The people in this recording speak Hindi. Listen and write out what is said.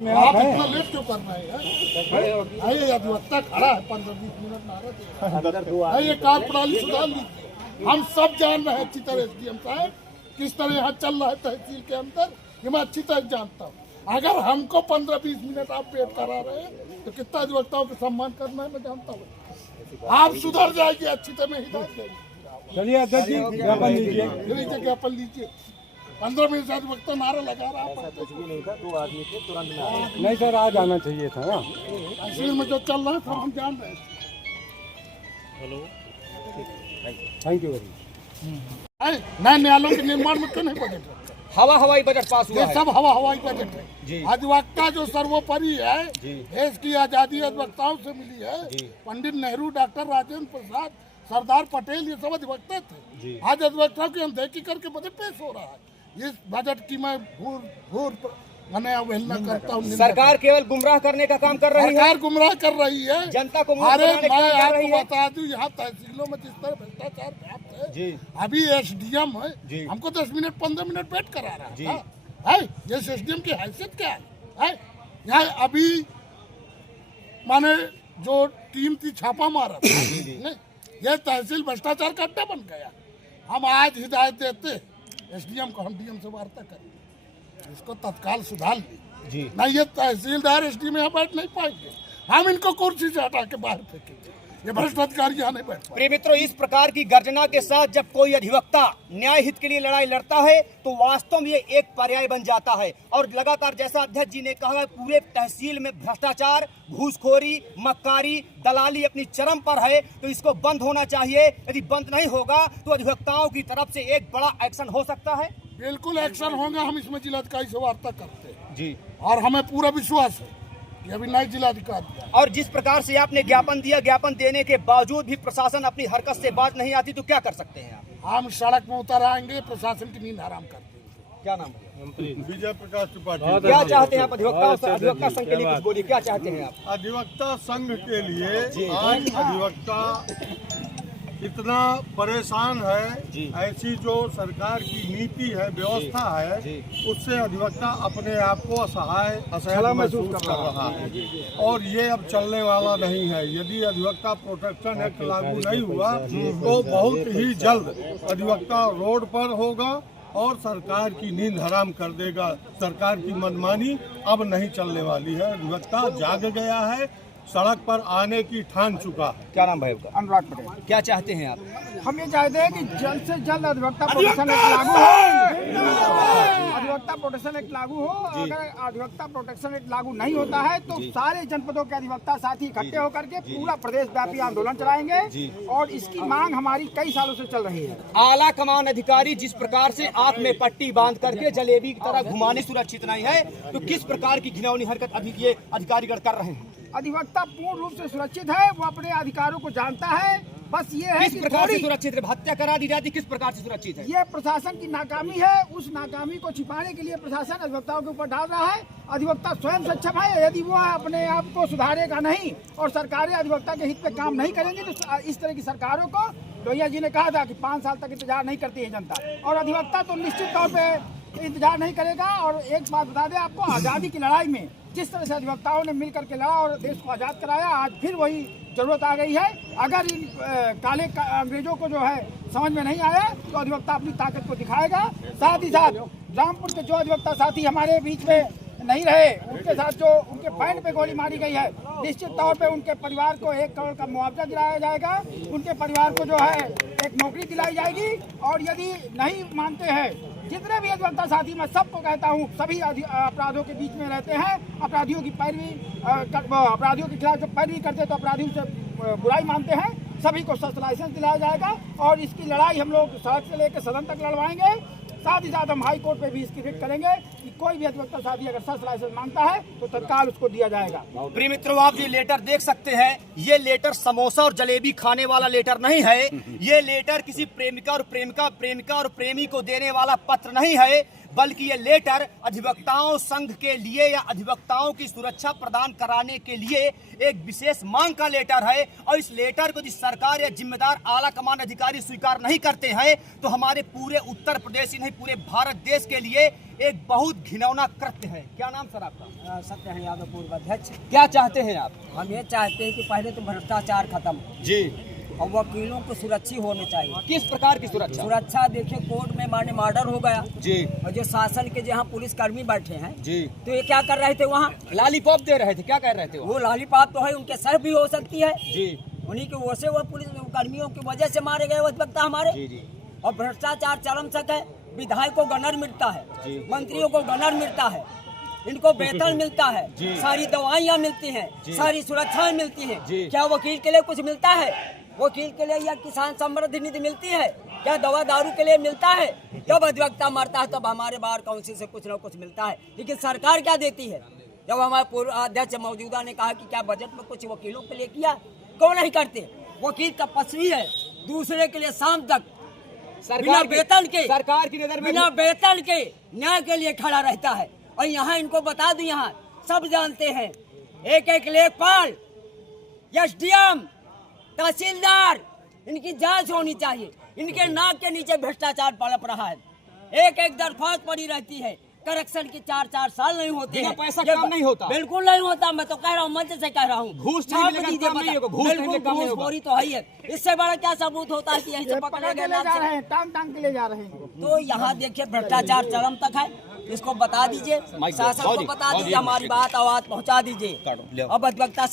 आप इतना लेट क्यों कर रहे हैं? आइए, अधिवक्ता खड़ा है, 15-20 मिनट नारा दे। ये कार्य प्रणाली सुधार लीजिए। हम सब जान रहे हैं अच्छी तरह एसडीएम साहब किस तरह यहाँ चल रहा है तहसील के अंदर, ये मैं अच्छी तरह जानता हूँ। अगर हमको 15-20 मिनट आप वेट करा रहे हैं तो कितना अधिवक्ताओं का सम्मान करना है मैं जानता हूँ। आप सुधर जाएगी अच्छी तरह हिदायत देंगे। चलिए अध्यक्ष जी ज्ञापन लीजिए। लीजिए ज्ञापन लीजिए। 15 मिनट से अधिवक्ता नारा लगा रहा है। कुछ भी नहीं था, 2 आदमी थे, तुरंत में आए। नहीं सर, आज आना चाहिए था ना। तहसील में जो चल रहा है सब हम जान रहे हैं। Hello, thank you very much. नए न्यायालयों के निर्माण में क्यों नहीं बजट है? हवाई बजट पास हुआ ये है। सब हवाई बजट है। अधिवक्ता जो सर्वोपरि है, देश की आजादी अधिवक्ताओं से मिली है। पंडित नेहरू, डॉक्टर राजेंद्र प्रसाद, सरदार पटेल, ये सब अधिवक्ता थे। आज अधिवक्ताओं की अनदेखी करके बजट पेश हो रहा है। इस बजट की मैं घूर मैंने अवहेलना करता हूँ। सरकार केवल गुमराह करने का काम कर रही है। सरकार गुमराह कर रही है, जनता को। अरे मैं आपको बता दूं, यहाँ तहसीलों में जिस तरह भ्रष्टाचार व्याप्त है, अभी एसडीएम है, हमको 10 मिनट 15 मिनट वेट करा रहा है। जिस एसडीएम की हैसियत क्या है? यहाँ अभी माने जो टीम थी छापा मारा था, ये तहसील भ्रष्टाचार का अड्डा बन गया। हम आज हिदायत देते एसडीएम को, हम डीएम से वार्ता करें, इसको तत्काल सुधार ली। नहीं ये तहसीलदार एसडीएम यहाँ बैठ नहीं पाएंगे, हम इनको कुर्सी से हटा के बाहर फेंकेंगे। ये भ्रष्ट अधिकारी यहाँ नहीं बैठ पाएंगे। प्रिय मित्रों, इस प्रकार की गर्जना के साथ जब कोई अधिवक्ता न्याय हित के लिए लड़ाई लड़ता है तो वास्तव में ये एक पर्याय बन जाता है। और लगातार जैसा अध्यक्ष जी ने कहा, पूरे तहसील में भ्रष्टाचार, घूसखोरी, मक्कारी, दलाली अपनी चरम पर है, तो इसको बंद होना चाहिए। यदि बंद नहीं होगा तो अधिवक्ताओं की तरफ से एक बड़ा एक्शन हो सकता है। बिल्कुल एक्शन होगा। हम इसमें जिलाधिकारी से वार्ता करते हैं जी, और हमें पूरा विश्वास है कि अभी नए जिलाधिकारी। और जिस प्रकार से आपने ज्ञापन दिया, ज्ञापन देने के बावजूद भी प्रशासन अपनी हरकत से बात नहीं आती, तो क्या कर सकते हैं आप? हम सड़क में उतर आएंगे, प्रशासन की नींद हराम कर देंगे। क्या नाम है? विजय प्रकाश त्रिपाठी। क्या चाहते हैं आप अधिवक्ता संघ के लिए? कुछ बोलिए, क्या चाहते हैं आप? अधिवक्ता संघ के लिए आज अधिवक्ता इतना परेशान है, ऐसी जो सरकार की नीति है, व्यवस्था है, उससे अधिवक्ता अपने आप को असहाय महसूस कर रहा है। और ये अब चलने वाला नहीं है। यदि अधिवक्ता प्रोटेक्शन एक्ट लागू नहीं हुआ तो बहुत ही जल्द अधिवक्ता रोड पर होगा और सरकार की नींद हराम कर देगा। सरकार की मनमानी अब नहीं चलने वाली है। अधिवक्ता जाग गया है, सड़क पर आने की ठान चुका है। क्या नाम है आपका? अनुराग पटेल। क्या चाहते हैं आप? हम ये चाहते हैं कि जल्द से जल्द अधिवक्ता प्रोटेक्शन एक्ट लागू हो। अधिवक्ता प्रोटेक्शन एक्ट लागू हो। अगर अधिवक्ता प्रोटेक्शन एक्ट लागू नहीं होता है तो सारे जनपदों के अधिवक्ता साथी इकट्ठे होकर के पूरा प्रदेश व्यापी आंदोलन चलाएंगे। और इसकी मांग हमारी कई सालों से चल रही है। आला कमान अधिकारी जिस प्रकार से आंख में पट्टी बांध करके जलेबी की तरह घुमाने सुरक्षित नहीं है, तो किस प्रकार की घिनौनी हरकत अभी ये अधिकारीगण कर रहे हैं? अधिवक्ता पूर्ण रूप से सुरक्षित है, वो अपने अधिकारों को जानता है। बस ये है किस प्रकार से सुरक्षित है? हत्या करा दी जाती, किस प्रकार से सुरक्षित है? ये प्रशासन की नाकामी है। उस नाकामी को छिपाने के लिए प्रशासन अधिवक्ताओं के ऊपर डाल रहा है। अधिवक्ता स्वयं सक्षम है। यदि वो अपने आप को सुधारेगा नहीं और सरकारें अधिवक्ता के हित पे काम नहीं करेंगी तो इस तरह की सरकारों को, लोहिया जी ने कहा था कि 5 साल तक इंतजार नहीं करती है जनता, और अधिवक्ता तो निश्चित तौर पे इंतजार नहीं करेगा। और एक बात बता दें आपको, आज़ादी की लड़ाई में जिस तरह से अधिवक्ताओं ने मिल करके लड़ा और देश को आज़ाद कराया, आज फिर वही जरूरत आ गई है। अगर इन काले अंग्रेजों को जो है समझ में नहीं आया तो अधिवक्ता अपनी ताकत को दिखाएगा। साथ ही साथ रामपुर के जो अधिवक्ता साथी हमारे बीच में नहीं रहे, उनके साथ जो उनके पैंट पे गोली मारी गई है, निश्चित तौर पे उनके परिवार को 1 करोड़ का मुआवजा दिलाया जाएगा। उनके परिवार को जो है एक नौकरी दिलाई जाएगी। और यदि नहीं मानते हैं, जितने भी अधिवक्ता साथी, मैं सबको कहता हूँ, सभी अपराधों के बीच में रहते हैं, अपराधियों की पैरवी, अपराधियों के खिलाफ जब पैरवी करते तो अपराधियों से बुराई मानते हैं, सभी को शस्त्र लाइसेंस दिलाया जाएगा। और इसकी लड़ाई हम लोग सड़क से लेकर सदन तक लड़वाएंगे। साथ ही साथ हम हाई कोर्ट पे भी इसकी रिट करेंगे कि कोई भी अधिवक्ता साथी अगर शस्त्र लाइसेंस मांगता है तो तत्काल उसको दिया जाएगा। प्रिय मित्रों, आप ये लेटर देख सकते हैं। ये लेटर समोसा और जलेबी खाने वाला लेटर नहीं है। ये लेटर किसी प्रेमिका और प्रेमी को देने वाला पत्र नहीं है। बल्कि ये लेटर अधिवक्ताओं संघ के लिए या अधिवक्ताओं की सुरक्षा प्रदान कराने के लिए एक विशेष मांग का लेटर है। और इस लेटर को जिस सरकार या जिम्मेदार आला कमान अधिकारी स्वीकार नहीं करते हैं तो हमारे पूरे उत्तर प्रदेश ही नहीं पूरे भारत देश के लिए एक बहुत घिनौना कृत्य है। क्या नाम सर आपका? सत्य यादव पूर्व अध्यक्ष। क्या चाहते हैं आप? हम ये चाहते हैं कि पहले तो भ्रष्टाचार खत्म जी, और वकीलों को सुरक्षित होने चाहिए। किस प्रकार की सुरक्षा? सुरक्षा देखिए, कोर्ट में माने मर्डर हो गया जी, और जो शासन के जहाँ पुलिस कर्मी बैठे हैं जी, तो ये क्या कर रहे थे वहाँ? लॉलीपॉप दे रहे थे, क्या कह रहे थे वो लॉलीपॉप तो है, उनके सर भी हो सकती है जी, उन्हीं के वो से वो पुलिस कर्मियों की वजह से मारे गए अधिवक्ता हमारे। जी, जी, और भ्रष्टाचार चरम तक है। विधायक को गनर मिलता है, मंत्रियों को गनर मिलता है, इनको वेतन मिलता है, सारी दवाइयाँ मिलती हैं, सारी सुरक्षाएं मिलती हैं। क्या वकील के लिए कुछ मिलता है? वकील के लिए या किसान समृद्धि निधि मिलती है? क्या दवा दारू के लिए मिलता है? जब अधिवक्ता मरता है तब हमारे बार काउंसिल से कुछ न कुछ मिलता है, लेकिन सरकार क्या देती है? जब हमारे पूर्व अध्यक्ष मौजूदा ने कहा कि क्या बजट में कुछ वकीलों के लिए किया, क्यों नहीं करते? वकील तपस्वी है, दूसरे के लिए शाम तक बिना वेतन के, सरकार की नजर में बिना वेतन के न्याय के लिए खड़ा रहता है। और यहाँ इनको बता दूं, यहाँ सब जानते हैं, एक एक लेखपाल, एसडीएम, तहसीलदार, इनकी जांच होनी चाहिए। इनके नाक के नीचे भ्रष्टाचार पलप रहा है, एक एक दरख्वास्त पड़ी रहती है, करेक्शन की 4-4 साल नहीं होते हैं, पैसा काम नहीं होता, बिल्कुल नहीं होता। मैं तो कह रहा हूँ, मंच से कह रहा हूँ, घूस नहीं मिलेगा, काम नहीं होगा, घूस नहीं मिलेगा, काम नहीं होगा। घूसखोरी तो है ही है। इससे बड़ा क्या सबूत होता है कि यहीं से पकड़े गए जा रहे हैं, टांग टांग के ले जा रहे हैं। तो यहाँ देखिए भ्रष्टाचार चरम तक है, इसको बता दीजिए, शासन को बता दीजिए, हमारी बात आवाज पहुँचा दीजिए। अब अधिवक्ता